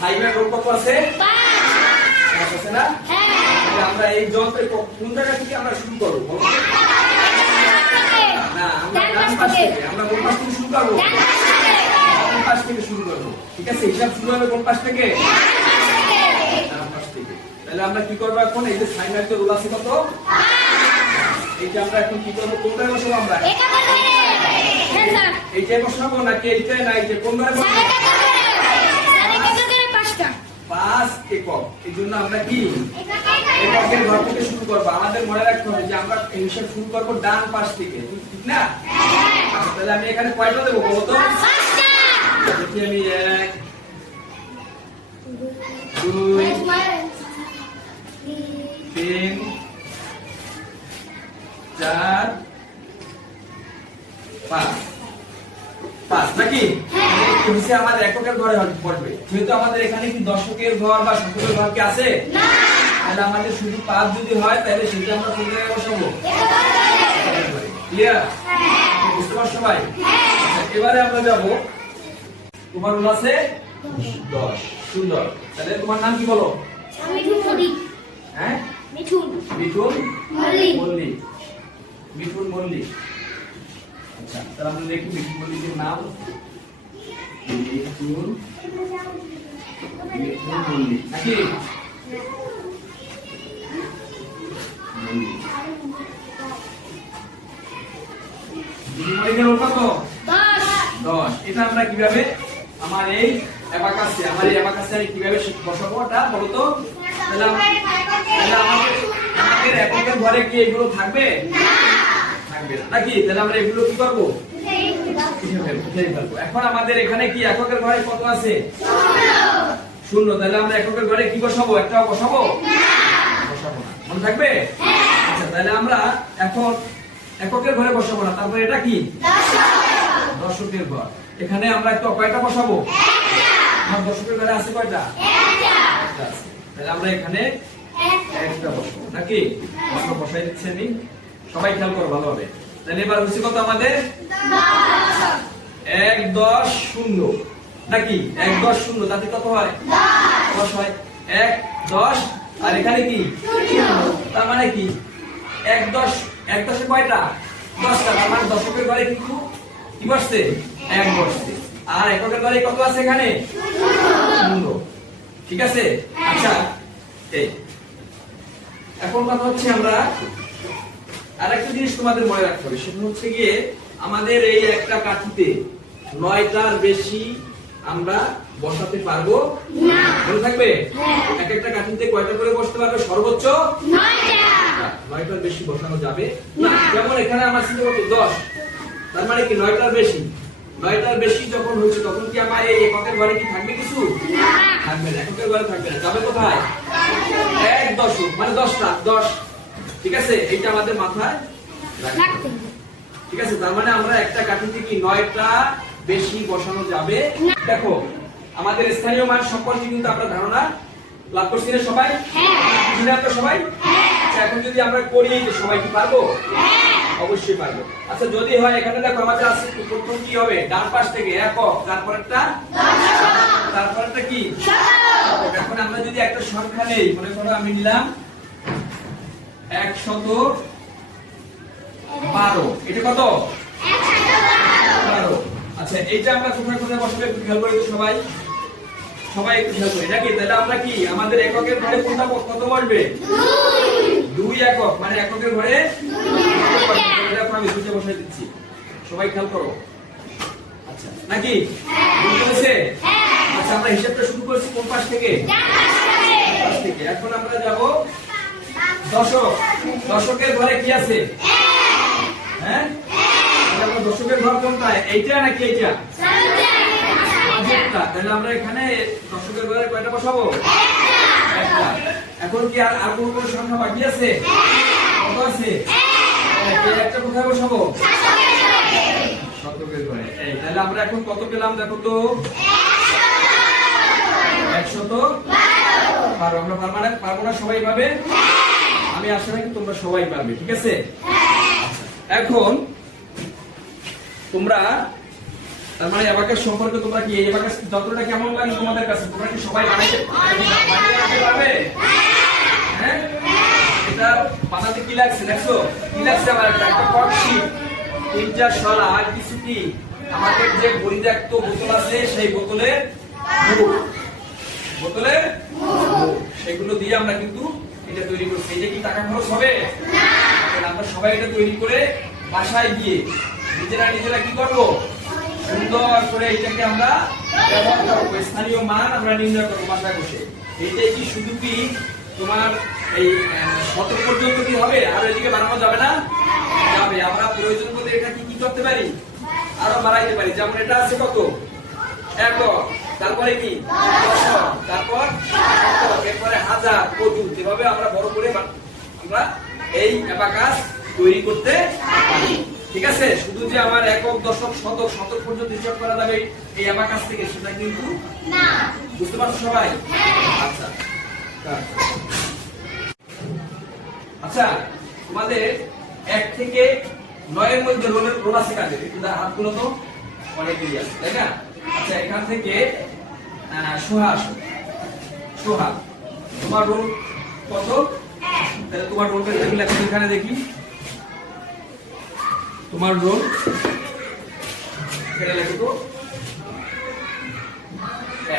সাইনের রোল কত আছে? 5 আছে না? হ্যাঁ। আমরা এই যন্ত্রে কোন জায়গা থেকে আমরা শুরু করব? না, আমরা ডান পাশ থেকে। আমরা কোন পাশ থেকে শুরু করব? ডান পাশ থেকে শুরু করব। ঠিক আছে, হিসাব শুরু হবে কোন পাশ থেকে? ডান পাশ থেকে। তাহলে আমরা কি করব এখন? এই যে সাইনের যে রোল আছে কত? 5। এইটা আমরা এখন কি করব? কোনটায় বসাবো আমরা? এইটাই বসাবো নাকি এইটাই? না, এইটা কোন ঘরে বসাবো? 5 একক। এই জন্য আমরা কি এককের ঘর থেকে শুরু করবো। আমাদের মনে রাখতে হবে যে আমরা হিসাব শুরু করবো ডান পাশ থেকে, ঠিক না? আচ্ছা, তাহলে আমি এখানে কয়টা দেবো বলো তো? দেখি আমি 1 2 3 4 5 5 নাকি? হচ্ছে আমাদের এককের ঘরে পড়বে। যেহেতু আমাদের এখানে কি দশকের ঘর বা শতকের ঘর কি আছে? না। তাহলে আমাদের শুধু 5 যদি হয় তাহলে সেটা আমরা কোন জায়গায় বসাবো? ক্লিয়ার? হ্যাঁ। বুঝতে পারছো সবাই? হ্যাঁ। আচ্ছা, এবারে আমরা যাব, তোমার রোল আছে 10। সুন্দর। তাহলে তোমার নাম কি বলো? মিঠুন মল্লিক। হ্যাঁ, মিঠুন মল্লিক। মল্লিক। মিঠুন মল্লিক। আচ্ছা, তাহলে আমরা দেখি মিঠুন মল্লিকের নাম। মিঠুন মল্লিক নাকি? মল্লিকের রোল কত? 10। এটা আমরা কিভাবে আমার এই অ্যাবাকাসে আমি কিভাবে বসাবো এটা বলো তো? তাহলে আমাদের এককের ঘরে কি এগুলো থাকবে? থাকবে না নাকি? তাহলে আমরা এগুলো কি করবো? এখন আমাদের এখানে কি এককের ঘরে কত আছে? 0। তাহলে আমরা এককের ঘরে কি বসাবো? একটাও বসাবো? বসাবো না। মনে থাকবে? আচ্ছা, তাহলে আমরা এখন এককের ঘরে বসাবো না। তারপরে এটা কি? দশকের ঘর। এখানে আমরা একটু কয়টা বসাবো? আমার দশকের ঘরে আছে কয়টা? একটা আছে। তাহলে আমরা এখানে একটা বসাবো নাকি? আমরা বসাই দিচ্ছি আমি, সবাই খেয়াল করো ভালোভাবে। তাহলে এবার হচ্ছে কত আমাদের? 1 10 0 নাকি? 1 10 0 তাতে কত হয়? 10 হয়। 1 10 আর এখানে কি? 0। তার মানে কি 1 10 1 10 এ কয়টা? 10টা। তার মানে দশকের ঘরে কিন্তু কি বসছে? 1 বসছে। আর এককের ঘরে কত আছে এখানে? 0। ঠিক আছে? আচ্ছা, এই এখন কথা হচ্ছে আমরা আরেকটা জিনিস তোমাদের মনে রাখতে হবে, সেটা হচ্ছে গিয়ে আমাদের এই একটা কাঠিতে 9টার বেশি আমরা বসাতে পারবো না। মনে থাকবে? এক একটা কাঠিতে কয়টা করে বসতে পারবে? সর্বোচ্চ 9টা। 9টার বেশি বসানো যাবে না। যেমন এখানে আমার ছিল কত? 10। তার মানে কি 9টার বেশি? 9টার বেশি যখন হচ্ছে তখন কি আমার এই এককের ঘরে কি থাকবে কিছু? না, থাকবে না। এককের ঘরে থাকবে না। যাবে কোথায়? 1 10 মানে 10টা 10। ঠিক আছে, এইটা আমাদের মাথায় রাখতে হবে। ঠিক আছে, তার মানে আমরা একটা কাঠিতে কি 9টা বেশি বসানো যাবে। দেখো, আমাদের স্থানীয় মান সম্পর্কে কিন্তু আমরা ধারণা লাভ করছি না সবাই? হ্যাঁ। তো সবাই? হ্যাঁ। এখন যদি আমরা করি সবাই কি পারবো? হ্যাঁ, অবশ্যই পারবো। আচ্ছা, যদি হয় এখানে দেখো আমাদের আছে প্রথম কি হবে? ডান পাশ থেকে একক, তারপরেরটা দশক, তারপরেরটা কি? শতক। এখন আমরা যদি একটা সংখ্যা নেই, মনে করো আমি নিলাম 112। এটা কত? 112। আচ্ছা, এইটা আমরা কোথায় কোথায় বসাবো একটু খেয়াল করি তো সবাই। সবাই একটু খেয়াল করি নাকি? তাহলে আমরা কি আমাদের এককের ঘরে কোনটা কত বসবে? 2 একক, মানে এককের ঘরে 2। দেখো আমি 2টা বসাই দিচ্ছি, সবাই খেয়াল করো। আচ্ছা, নাকি? বুঝতে পেরেছে? আচ্ছা, আমরা হিসাবটা শুরু করেছি কোন পাশ থেকে? ডান পাশ থেকে। এখন আমরা যাব দশক। দশকের ঘরে কি আছে? 1। হ্যাঁ, আমরা দশকের ঘর কোনটা? এইটা নাকি এইটা? একটা। তাহলে আমরা এখানে দশকের ঘরে কয়টা বসাবো? একটা। এখন কি আর কোন কোন সংখ্যা বাকি আছে? কত আছে? একটা কোথায় বসাবো? শতকের ঘরে। এই তাহলে আমরা এখন কত পেলাম দেখো তো? 112। আমরা পারবো না? সবাই পাবে? আমি আশা রাখি তোমরা সবাই পারবে। ঠিক আছে? এখন তোমরা তার মানে অ্যাবাকাস সম্পর্কে তোমরা কি এই অ্যাবাকাস যন্ত্রটা কেমন লাগে তোমাদের কাছে? তোমরা কি সবাই বানাইতে পারবে? হ্যাঁ, এটা বানাতে কি লাগছে দেখছো? কি লাগছে? আমার একটা কর্কশিট, তিনটা শলা, আর কিছু কি আমাদের যে পরিত্যক্ত বোতল আছে সেই বোতলের সেগুলো দিয়ে আমরা কিন্তু এটা তৈরি করছি। এটা কি টাকা খরচ হবে না? আমরা সবাই এটা তৈরি করে বাসায় গিয়ে নিজেরা কি করব? সুন্দর করে এটাকে আমরা ব্যবহার করব, স্থানীয় মান আমরা নির্ণয় করব বাসায় বসে। এইটাই কি শুধু কি তোমার এই 17 পর্যন্ত কি হবে? আর এদিকে বাড়ানো যাবে না? যাবে। আমরা প্রয়োজন মতো এটা কি করতে পারি? আরো বাড়াইতে পারি। যেমন এটা আছে কত? একক, তারপরে কি দশক, তারপর শতক, এরপরে হাজার, কোটি। যেভাবে আমরা বড় করে আমরা এই অ্যাবাকাস তৈরি করতে পারি। ঠিক আছে? শুধু যে আমার একক, দশক, শতক পর্যন্ত হিসাব করা যাবে এই অ্যাবাকাস থেকে, সেটা কিন্তু না। বুঝতে পারছো সবাই? আচ্ছা আচ্ছা, তোমাদের 1 থেকে 9 এর মধ্যে রোল আছে কাদের? একটু হাতগুলো তো অনেকই আছে, তাই না? আচ্ছা, এখান থেকে সোহা, তোমার রোল কত? তাহলে তোমার রোলটা লেখো এখানে দেখি। তোমার রোল এখানে লেখো তো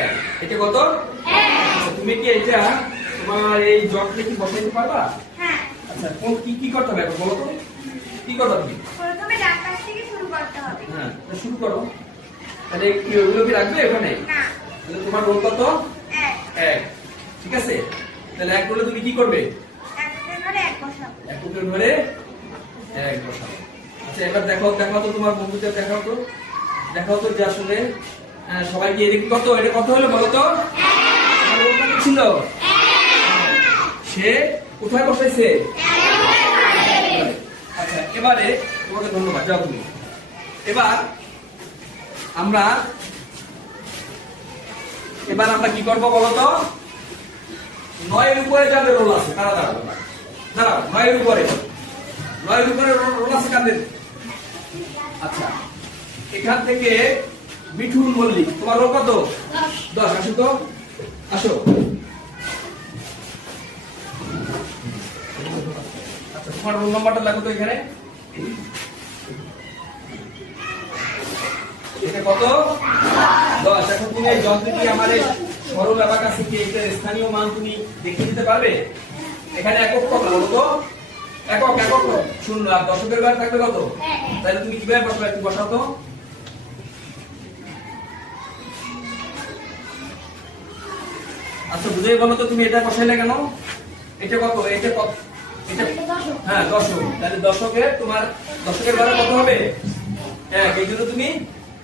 1। এটা কত? 1। তুমি কি এটা তোমার এই জগটা কি বসাইতে পারবা? হ্যাঁ। আচ্ছা, কোন কি করতে হবে বলো তো? কি করতে হবে? প্রথমে ডান পাশ থেকে শুরু করতে হবে। হ্যাঁ, তো শুরু করো। তাহলে কি ওগুলো কি রাখবে ওখানে? না। তাহলে তোমার রোল কত? 1। ঠিক আছে? তাহলে 1 করলে তুমি কি করবে? 1 ধরে 1 বসাবো। 1 ধরে 1 বসাবো। আচ্ছা, এবার দেখাও তো তোমার বন্ধুদের দেখাও তো যে আসলে সবাই কি এদিকে কত? এটা কত হলো বলো তো? 1 ছিল। সে কোথায় বসাইছে? আচ্ছা, এবারে তোমাকে ধন্যবাদ, যাও তুমি। এবার আমরা কি করবো বলো তো? 9 এর উপরে যাদের রোল আছে তারা দাঁড়াও। 9 এর উপরে রোল আছে কাদের? আচ্ছা, এখান থেকে মিঠুন মল্লিক, তোমার রোল কত? 10। আসো তো, আসো। আচ্ছা, তোমার রোল নাম্বারটা লাগো তো এখানে। এটা কত? 10। এখন তুমি এই যন্ত্রটি আমার সরল অ্যাবাকাসে কি এর স্থানীয় মান তুমি দেখিয়ে দিতে পারবে? এখানে একক কত বলো তো? একক 0, আর দশকের বার থাকবে কত? তাহলে তুমি কিভাবে বসাবে? একটু বসাও তো। আচ্ছা, বুঝেই বলো তো তুমি এটা বসাইলে কেন? এটা কত? এটা হ্যাঁ, দশক। তাহলে তোমার দশকের ঘরে কত হবে? 1। এই জন্য তুমি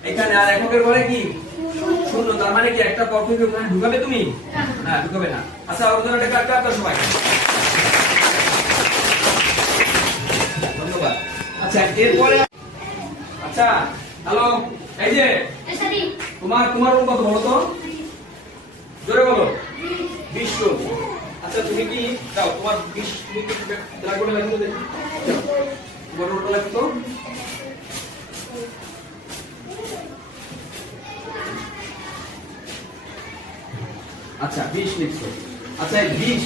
এখানে, আর এককের ঘরে কি 0। তার মানে কি একটা পদ থেকে ওখানে ঢুকাবে তুমি? না, ঢুকাবে না। আচ্ছা, অর্জনটা কাটতে আপনার সবাই ধন্যবাদ। আচ্ছা, এরপরে আচ্ছা, হ্যালো, এই যে তোমার রোল কত বলো তো? জোরে বলো। 20 রোল। আচ্ছা, তুমি কি দাও তোমার 20 তুমি কি ড্রাগনে লেখো তো দেখি। তোমার রোলটা লেখো তো। আচ্ছা, 20 লিখছো। আচ্ছা, এই 20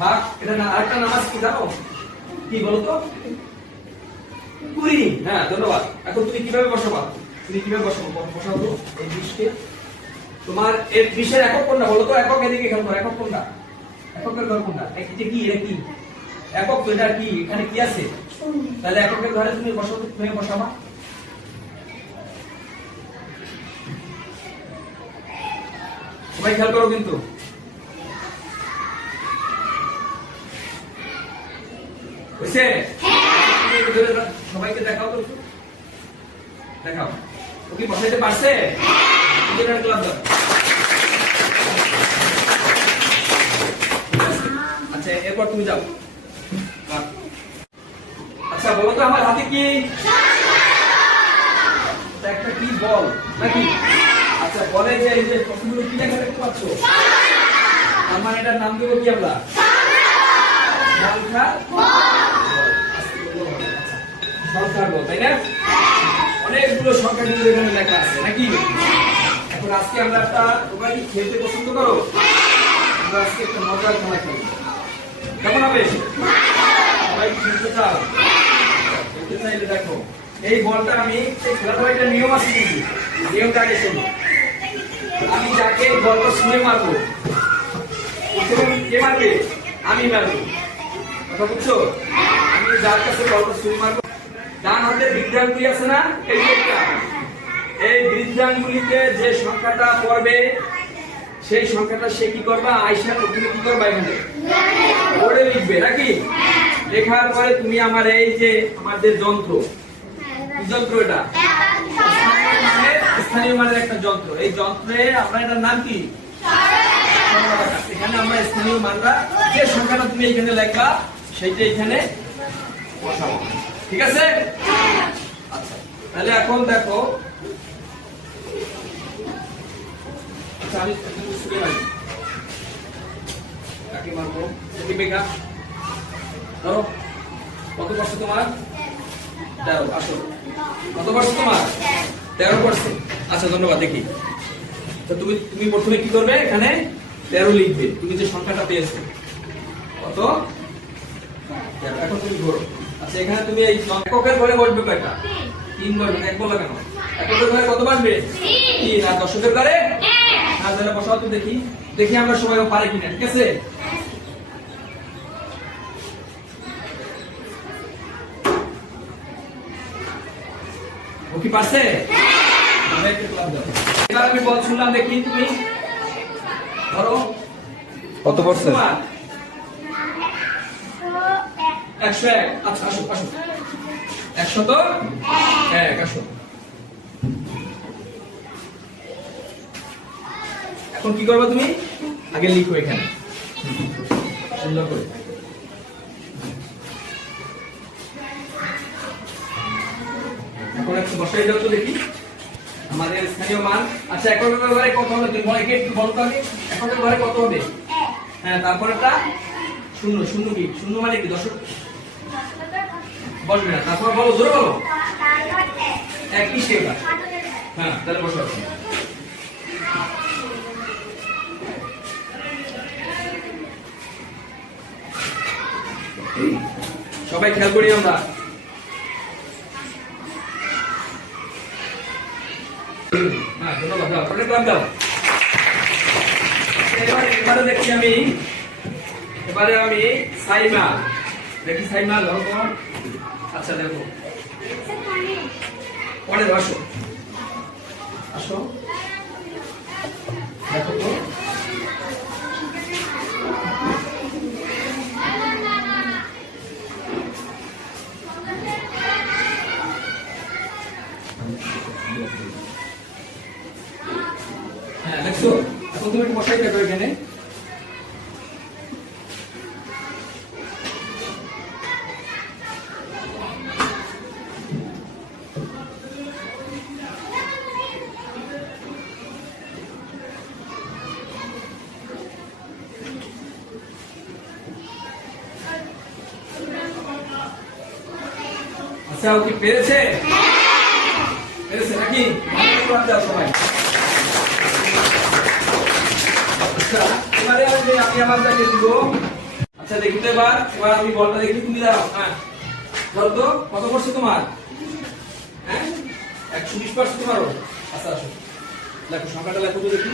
ভাগ এটা না আরেকটা নাম আছে কি জানো? কি বলো তো? 20। হ্যাঁ, ধন্যবাদ। এখন তুমি কিভাবে বসাবো বসাও তো এই 20 কে। তোমার এর 20 এর একক কোনটা বলো তো? একক এদিকে খেয়াল করো, একক কোনটা? এককের ঘর কোনটা? এটা কি একক? তো এটা কি এখানে কি আছে? তাহলে এককের ঘরে তুমি বসাও, তুমি বসাবা। সবাই খেয়াল করো কিন্তু। হইছে? সবাইকে দেখাও তো, দেখাও। ও কি বসাইতে পারছে? আচ্ছা, এরপর তুমি যাও। আচ্ছা, বলো তো আমার হাতে কি? একটা কি বল নাকি? আচ্ছা, বলে যে এই যে কতগুলো কি লেখা দেখতে পাচ্ছ? আমার এটার নাম দেবো কি আমরা? সংখ্যার বল, তাই না? অনেকগুলো সংখ্যা কিন্তু এখানে লেখা আছে নাকি? এখন আজকে আমরা একটা, তোমরা কি খেলতে পছন্দ করো? আমরা আজকে একটা মজার খেলা খেলবো, কেমন হবে? সবাই কি খেলতে চাও? খেলতে চাইলে দেখো, এই বলটা আমি খেলাটা একটা নিয়ম আছে, কিন্তু নিয়মটা আগে শোনো। আমি যাকে বলটা ছুঁড়ে মারবো, কে মারবে? আমি মারবো, কথা বুঝছো? আমি যার কাছে বলটা ছুঁড়ে মারবো, ডান হাতে বৃদ্ধাঙ্গুলি আছে না, এই বৃদ্ধাঙ্গুলিতে যে সংখ্যাটা পড়বে সেই সংখ্যাটা সে কি করবা, আয়শা ওখানে কি করবা, এখানে পড়ে লিখবে নাকি? লেখার পরে তুমি আমার এই যে আমাদের যন্ত্র, কি যন্ত্র এটা? স্থানীয় মানের একটা যন্ত্র। এই যন্ত্রে আমরা, এটার নাম কি? এখানে আমরা স্থানীয় মানটা, যে সংখ্যাটা তুমি এখানে লেখবা সেইটা এখানে বসাবো, ঠিক আছে? আচ্ছা, তাহলে এখন দেখো, আচ্ছা আমি শুনে মারি, কাকে মারবো? দেখি বেকা ধরো, কত বছর তোমার? 13। আসো, কত বছর তোমার? 13%। আচ্ছা ধন্যবাদ। দেখি তো তুমি প্রথমে কি করবে, এখানে 13 লিখবে, তুমি যে সংখ্যাটা পেয়েছো কত? 13। এখন তুমি ধরো। আচ্ছা এখানে তুমি এই এককের ঘরে বসবে কয়টা? 3 বসবে। এক বলা কেন? এককের ঘরে কত বসবে? 3। আর দশকের ঘরে? হ্যাঁ, তাহলে বসাও তো দেখি, দেখি আমরা সবাই পারে কিনা, ঠিক আছে? ও কি পারছে? এবার আমি বল শুনলাম, দেখি তুমি ধরো কত পারছেন? 101। আচ্ছা আসো আসো, 101। আসো, এখন কি করবে তুমি? আগে লিখো এখানে সুন্দর করে। এখন একটু বসাই দাও তো দেখি আমাদের স্থানীয় মান। আচ্ছা এককের ঘরে কত হবে? তুমি বলে একটু বলো তো আগে, এককের ঘরে কত হবে? হ্যাঁ, তারপরেটা শূন্য। শূন্য কি? শূন্য মানে কি? দশক বসবে না, তারপর বলো, জোরে বলো। 1 কিসে এবার? হ্যাঁ, তাহলে বসো। সবাই খেয়াল করি আমরা। হ্যাঁ, ধন্যবাদ। দাও, অনেক ক্লাব দাও। এবারে দেখি আমি, এবারে আমি সাইমা দেখি, সাইমা লবণ। আচ্ছা দেখো, পরে আসো আসো, দেখো তো হ্যাঁ দেখছো। এখন তুমি একটু বসাই দেখো এখানে। আচ্ছা ও কি পেরেছে? পেরেছে নাকি? দাও সবাই। আচ্ছা এবারে আমি আমার যাকে দিব। আচ্ছা দেখি তো এবার আমি বলটা দেখি, তুমি দাও। হ্যাঁ ধরো তো, কত পড়ছে তোমার? হ্যাঁ 120% তোমারও। আচ্ছা আসো, দেখো সংখ্যাটা লেখো তো দেখি।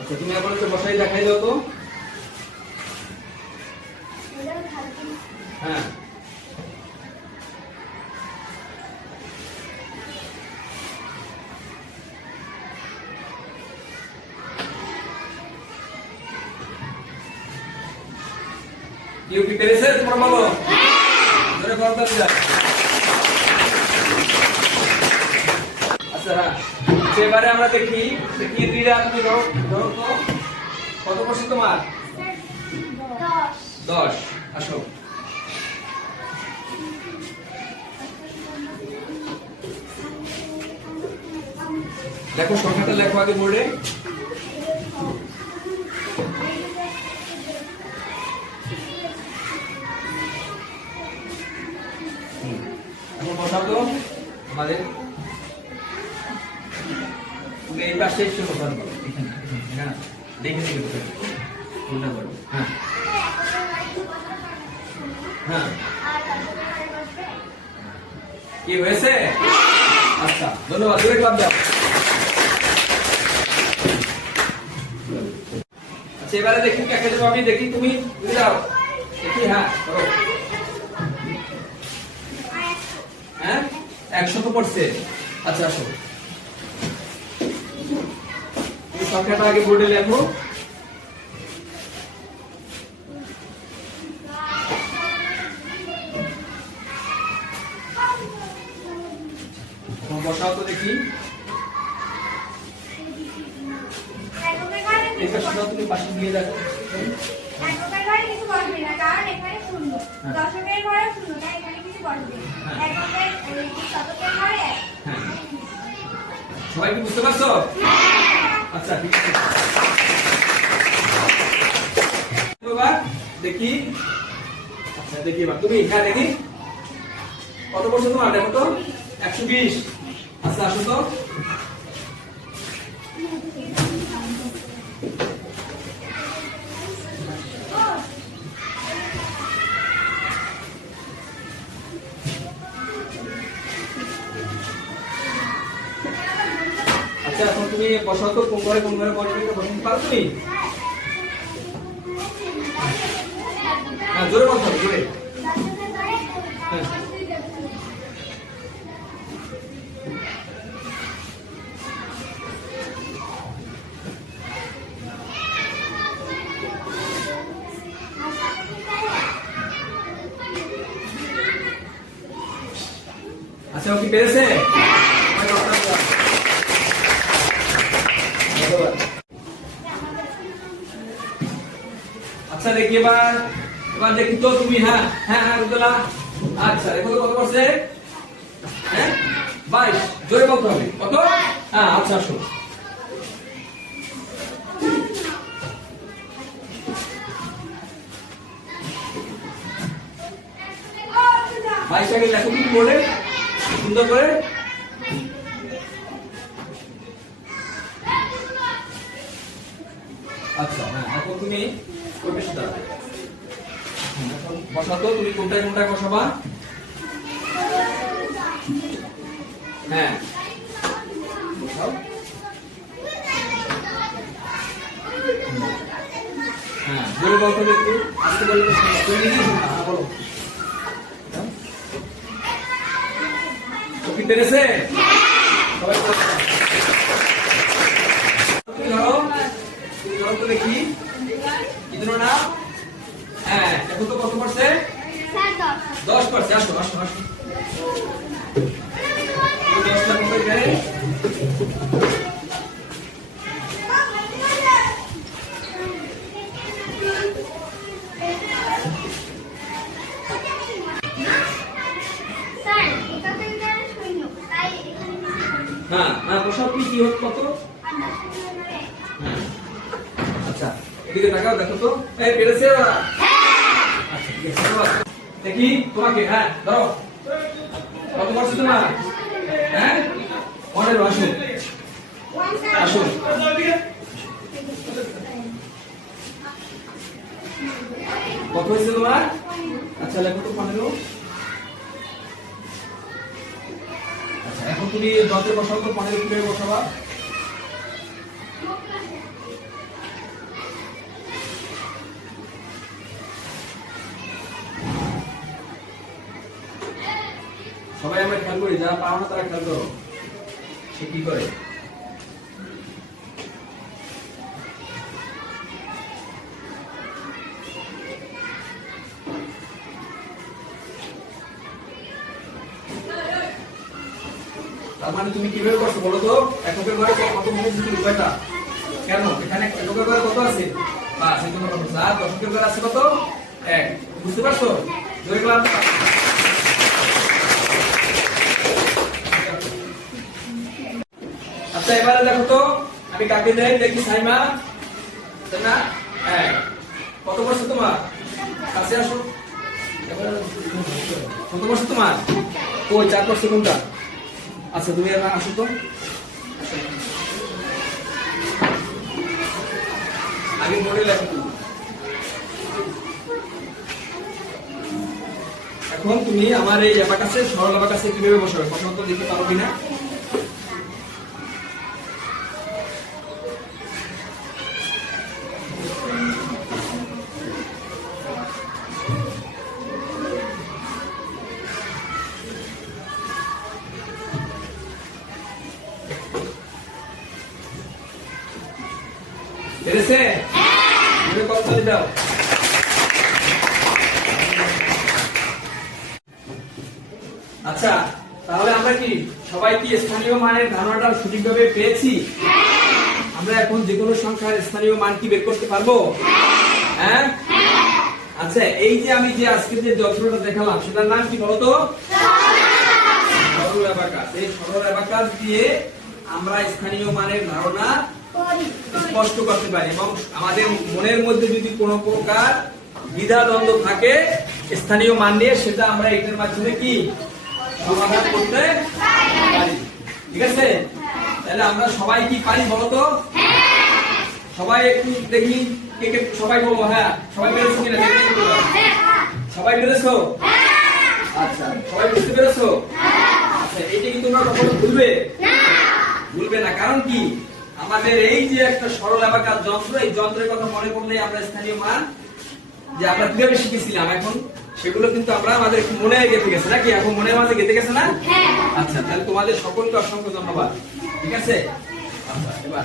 আচ্ছা তুমি এখন একটু বসাই দেখাই দাও তো। হ্যাঁ কেউ কি পেরেছে? তোমরা বলো, ধরে বলতে যা। আচ্ছা এবারে আমরা দেখি, দেখি দিরা তুমি ধরো তো, কত পড়ছে তোমার? 10। আসো, দেখো সংখ্যাটা লেখো আগে বোর্ডে। বসাও তো আমাদের তুমি এই পাশে একটু বসান বলো এখানে হ্যাঁ দেখে দেখে বসাও কোনটা বলো হ্যাঁ হ্যাঁ কি হয়েছে আচ্ছা ধন্যবাদ জোরে ক্লাপ দাও আচ্ছা এবারে দেখি কাকে দেবো আমি দেখি তুমি বুঝে যাও দেখি হ্যাঁ করো হ্যাঁ 100 তো পড়ছে আচ্ছা আসো তুমি সংখ্যাটা আগে বোর্ডে লেখো বসাও তো দেখি এককের ঘরে এই কিছু পাশে তুমি পাশে দিয়ে দেখো এককের ঘরে কিছু বসবে না কারণ এখানে শূন্য হ্যাঁ। দশকের ঘরে শূন্য তাই এখানে কিছু বসবে হ্যাঁ। এককের শতকের ঘরে এক। হ্যাঁ সবাই কি বুঝতে পারছো আচ্ছা ঠিক আছে এবার দেখি আচ্ছা দেখি এবার তুমি হ্যাঁ দেখি কত পড়ছে তোমার দেখো তো 120 আচ্ছা আসো তো আচ্ছা এখন তুমি বসাও তো কোন ঘরে বসবে এটা বলতে পারো তুমি হ্যাঁ জোরে বলতে হবে জোরে দশকের ঘরে হ্যাঁ আচ্ছা ও কি পেরেছে আচ্ছা দেখি এবার এবার দেখি তো তুমি হ্যাঁ হ্যাঁ হ্যাঁ রুদলা আচ্ছা দেখো তো কত পড়ছে হ্যাঁ 22 জোরে বলতে হবে কত হ্যাঁ আচ্ছা আসো বাইশটাকে লেখো তুমি বোর্ডে সুন্দর করে আচ্ছা হ্যাঁ এখন তুমি কোনটা দাও এখন বসাতো তুমি কোনটায় কোনটায় বসাবা হ্যাঁ বসাও হ্যাঁ জোরে বলতে হবে একটু আস্তে বললে তো শুনবা তুমি নিজেই শুনবা হ্যাঁ বলো কি পেরেছে সবাই বলো। তুমি ধরো তো দেখি কি ধরো না হ্যাঁ এখন তো কত পড়ছে 10 পড়ছে আসো আসো আসো 10 লাখ কত গেলে স্যার এককের ঘরে শূন্য তাই এখানে কিছু বসবে না। হ্যাঁ হ্যাঁ বসাও কি হচ্ছে কত আর দশকের ঘরে এক। হ্যাঁ আচ্ছা এদিকে তাকাও দেখো তো এই পেরেছে ওরা আচ্ছা ঠিক আছে ধন্যবাদ। দেখি তোমাকে হ্যাঁ ধরো কত পড়ছে তোমার হ্যাঁ 15 আসো আসো কত হয়েছে তোমার আচ্ছা লেখো তো 15 আচ্ছা এখন তুমি 10 এ বসাও তো 15 কিভাবে বসাবা সবাই আমরা খেয়াল করি যারা পারো না তারা খেয়াল করো সে কি করে তার মানে তুমি কিভাবে করছো বলো তো এককের ঘরে কত মুখে দিতে উপায়টা কেন এখানে এককের ঘরে কত আছে বা সেজন্য কত আর দশকের ঘরে আছে কত এক বুঝতে পারছো জোরে ক্লাস আচ্ছা এবারে দেখো তো আমি কাকে দেই দেখি সাইমা তাই না এক কত বছর তোমার কাছে আসো এবারে কত বছর তোমার ওই 4 করছে কোনটা? আচ্ছা তুমি এবার আসো তো। আগে মনে লেখো তুমি। এখন তুমি আমার এই অ্যাবাকাসে সরল অ্যাবাকাসে কিভাবে বসাবে প্রথম তো দেখতে পারো কিনা? পেরেছে? তুমি কথা দাও। আচ্ছা তাহলে আমরা কি সবাই কি স্থানীয় মানের ধারণাটা সঠিকভাবে পেয়েছি? আমরা এখন যে কোনো সংখ্যার স্থানীয় মান কি বের করতে পারবো? হ্যাঁ। আচ্ছা এই যে আমি যে আজকে যে যন্ত্রটা দেখালাম সেটার নাম কি বলতো? সরল অ্যাবাকাস। এই সরল অ্যাবাকাস দিয়ে আমরা স্থানীয় মানের ধারণা স্পষ্ট করতে পারি এবং আমাদের মনের মধ্যে যদি কোনো প্রকার দ্বিধা দ্বন্দ্ব থাকে স্থানীয় মান নিয়ে সেটা আমরা এটার মাধ্যমে কি সমাধান করতে পারি। ঠিক আছে? তাহলে আমরা সবাই কি পারি বলতো? সবাই একটু দেখি কে কে সবাই বলবো। হ্যাঁ সবাই পেরেছো কিনা দেখি। সবাই পেরেছো? আচ্ছা সবাই বুঝতে পেরেছো? আচ্ছা এইটা কি তোমরা কখনো ভুলবে না? কারণ কি আমাদের এই যে একটা সরল অ্যাবাকাস যন্ত্র, এই যন্ত্রের কথা মনে পড়লে আমরা স্থানীয় মান যে আমরা কিভাবে শিখেছিলাম এখন সেগুলো কিন্তু আমরা আমাদের মনে গেঁথে গেছে নাকি? এখন মনের মাঝে গেঁথে গেছে না? আচ্ছা তাহলে তোমাদের সকলকে অসংখ্য ধন্যবাদ। ঠিক আছে? আচ্ছা এবার